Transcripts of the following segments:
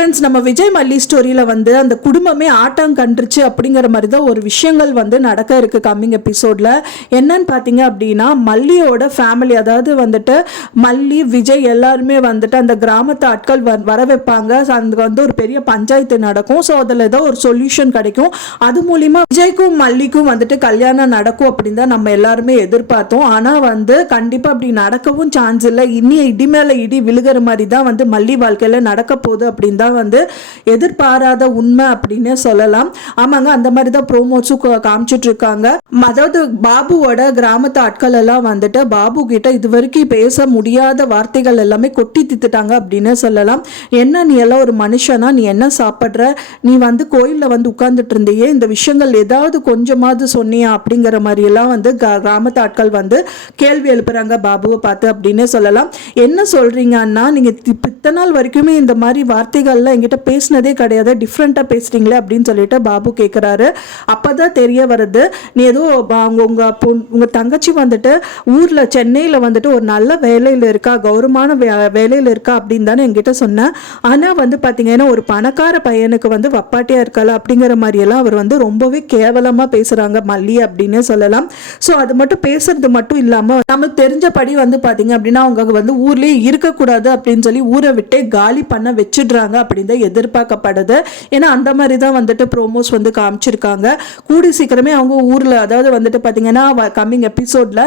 Friends நம்ம விஜய் மல்லி ஸ்டோரியில் வந்து அந்த குடும்பமே ஆட்டம் கண்டுருச்சு அப்படிங்கிற மாதிரி தான் ஒரு விஷயங்கள் வந்து நடக்க இருக்கு கம்மிங் எபிசோடில் என்னன்னு பார்த்தீங்க அப்படின்னா மல்லியோட ஃபேமிலி அதாவது வந்துட்டு மல்லி விஜய் எல்லாருமே வந்துட்டு அந்த கிராமத்து ஆட்கள் வ- வர வைப்பாங்க. So, வந்து ஒரு பெரிய பஞ்சாயத்து நடக்கும். ஸோ அதில் ஏதோ ஒரு சொல்யூஷன் கிடைக்கும். அது மூலிமா விஜய்க்கும் மல்லிக்கும் வந்துட்டு கல்யாணம் நடக்கும் அப்படின்னு தான் நம்ம எல்லாருமே எதிர்பார்த்தோம். ஆனால் வந்து கண்டிப்பாக அப்படி நடக்கவும் சான்ஸ் இல்லை. இனி இடி மேலே இடி விழுகிற மாதிரி தான் வந்து மல்லி வாழ்க்கையில் நடக்க போகுது அப்படின்னு தான் வந்து எதிர்பாராத உண்மை அப்படின்னு சொல்லலாம். ஆமாங்க அந்த மாதிரி தான் ப்ரோமோட்ஸும் காமிச்சிட்டு இருக்காங்க அதாவது பாபுவோட கிராமத்து ஆட்கள் எல்லாம் வந்துட்டு பாபு கிட்ட இது வரைக்கும் பேச முடியாத வார்த்தைகள் எல்லாமே கொட்டி தித்துட்டாங்க அப்படின்னு சொல்லலாம். என்ன நீ எல்லாம் ஒரு மனுஷனா? நீ என்ன சாப்பிட்ற? நீ வந்து கோயிலில் வந்து உட்கார்ந்துட்டு இருந்தியே இந்த விஷயங்கள் ஏதாவது கொஞ்சமாவது சொன்னியா? அப்படிங்கிற மாதிரி எல்லாம் வந்து க- கிராமத்து ஆட்கள் வந்து கேள்வி எழுப்புறாங்க பாபுவை பார்த்து அப்படின்னே சொல்லலாம். என்ன சொல்றீங்க அண்ணா? நீங்க இத்தனை நாள் வரைக்குமே இந்த மாதிரி வார்த்தைகள் வார்த்தைகள்லாம் என்கிட்ட பேசினதே கிடையாது. டிஃப்ரெண்ட்டாக பேசுகிறீங்களே அப்படின்னு சொல்லிட்டு பாபு கேட்குறாரு அப்பதான் தெரிய வருது நீ ஏதோ ப- அவங்க உங்க உங்கள் தங்கச்சி வந்துட்டு ஊரில் சென்னையில் வந்துட்டு ஒரு நல்ல வேலையில் இருக்கா கௌரவமான வே- வேலையில் இருக்கா அப்படின்னு தானே என்கிட்ட சொன்னேன் ஆனால் வந்து பார்த்தீங்கன்னா ஒரு பணக்கார பையனுக்கு வந்து வப்பாட்டியாக இருக்கல அப்படிங்கிற மாதிரியெல்லாம் அவர் வந்து ரொம்பவே கேவலமாக பேசுகிறாங்க மல்லி அப்படின்னே சொல்லலாம். ஸோ அது மட்டும் பேசுறது மட்டும் இல்லாமல் நமக்கு தெரிஞ்சபடி வந்து பார்த்தீங்க அப்படின்னா அவங்க வந்து ஊர்லேயே இருக்கக்கூடாது அப்படின்னு சொல்லி ஊரை விட்டே காலி பண்ண வச்சிடுறாங்க. அப்படின்னு தான் எதிர்பார்க்கப்படுது. ஏன்னா அந்த மாதிரி தான் வந்துட்டு ப்ரோமோஸ் வந்து காமிச்சிருக்காங்க. கூடி சீக்கிரமே அவங்க ஊரில் அதாவது வந்துட்டு பார்த்தீங்கன்னா கம்மிங் எபிசோட்ல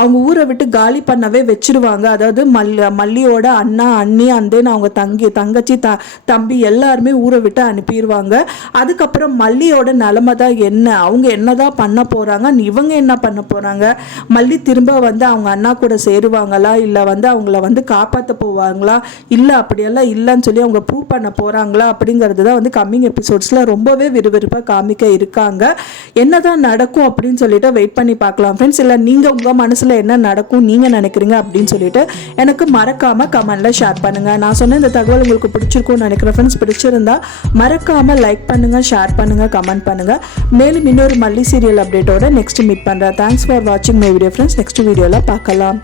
அவங்க ஊரை விட்டு காலி பண்ணவே வச்சிருவாங்க. அதாவது மல்லி மல்லியோட அண்ணா அண்ணி அந்தேன்னு அவங்க தங்கி தங்கச்சி த தம்பி எல்லாருமே ஊரை விட்டு அனுப்பிடுவாங்க அதுக்கப்புறம் மல்லியோட நிலமை தான் என்ன? அவங்க என்ன தான் பண்ண போகிறாங்க இவங்க என்ன பண்ண போகிறாங்க மல்லி திரும்ப வந்து அவங்க அண்ணா கூட சேருவாங்களா? இல்லை வந்து அவங்கள வந்து காப்பாற்ற போவாங்களா? இல்லை அப்படியெல்லாம் இல்லைன்னு சொல்லி அவங்க ப்ரூவ் பண்ண போறாங்களா அப்படிங்கிறது தான் வந்து கம்மிங் எபிசோட்ஸில் ரொம்பவே விறுவிறுப்பாக காமிக்க இருக்காங்க. என்னதான் நடக்கும் அப்படின்னு சொல்லிட்டு வெயிட் பண்ணி பார்க்கலாம். ஃப்ரெண்ட்ஸ் இல்லை நீங்கள் உங்கள் மனசில் என்ன நடக்கும் நீங்கள் நினைக்கிறீங்க அப்படின்னு சொல்லிட்டு எனக்கு மறக்காமல் கமெண்டில் ஷேர் பண்ணுங்கள் நான் சொன்ன இந்த தகவல் உங்களுக்கு பிடிச்சிருக்கும்னு நினைக்கிறேன். ஃப்ரெண்ட்ஸ் பிடிச்சிருந்தா மறக்காமல் லைக் பண்ணுங்கள் ஷேர் பண்ணுங்கள் கமெண்ட் பண்ணுங்கள் மேலும் இன்னொரு மல்லி சீரியல் அப்டேட்டோட நெக்ஸ்ட் மீட் பண்ணுறேன் தேங்க்ஸ் ஃபார் வாட்சிங் மை வீடியோ ஃப்ரெண்ட்ஸ் நெக்ஸ்ட் வீடியோவில் பார்க்கலாம்.